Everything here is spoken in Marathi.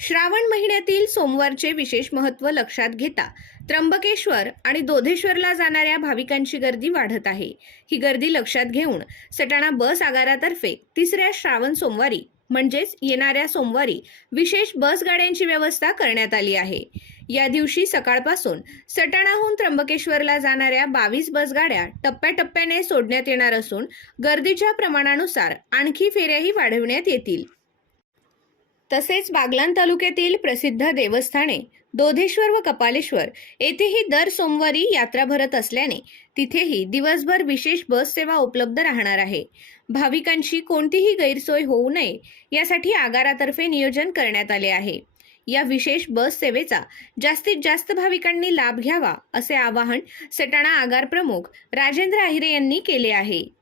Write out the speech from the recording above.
श्रावण महिन्यातील सोमवारचे विशेष महत्त्व लक्षात घेता त्र्यंबकेश्वर आणि दोधेश्वरला जाणाऱ्या भाविकांची गर्दी वाढत आहे. ही गर्दी लक्षात घेऊन सटाणा बस आगारातर्फे तिसऱ्या श्रावण सोमवारी म्हणजेच येणाऱ्या सोमवारी विशेष बस गाड्यांची व्यवस्था करण्यात आली आहे. या दिवशी सकाळपासून सटाणाहून त्र्यंबकेश्वरला जाणाऱ्या बावीस बसगाड्या टप्प्याटप्प्याने सोडण्यात येणार असून गर्दीच्या प्रमाणानुसार आणखी फेऱ्याही वाढवण्यात येतील. तसेच बागलान तालुक्यातील प्रसिद्ध देवस्थाने दोधेश्वर व कपालेश्वर येथेही दर सोमवारी यात्रा भरत असल्याने तिथेही दिवसभर विशेष बस सेवा उपलब्ध राहणार आहे. भाविकांची कोणतीही गैरसोय होऊ नये यासाठी आगारातर्फे नियोजन करण्यात आले आहे. या विशेष बस सेवेचा जास्तीत जास्त भाविकांनी लाभ घ्यावा असे आवाहन सटाणा आगार प्रमुख राजेंद्र आहिरे यांनी केले आहे.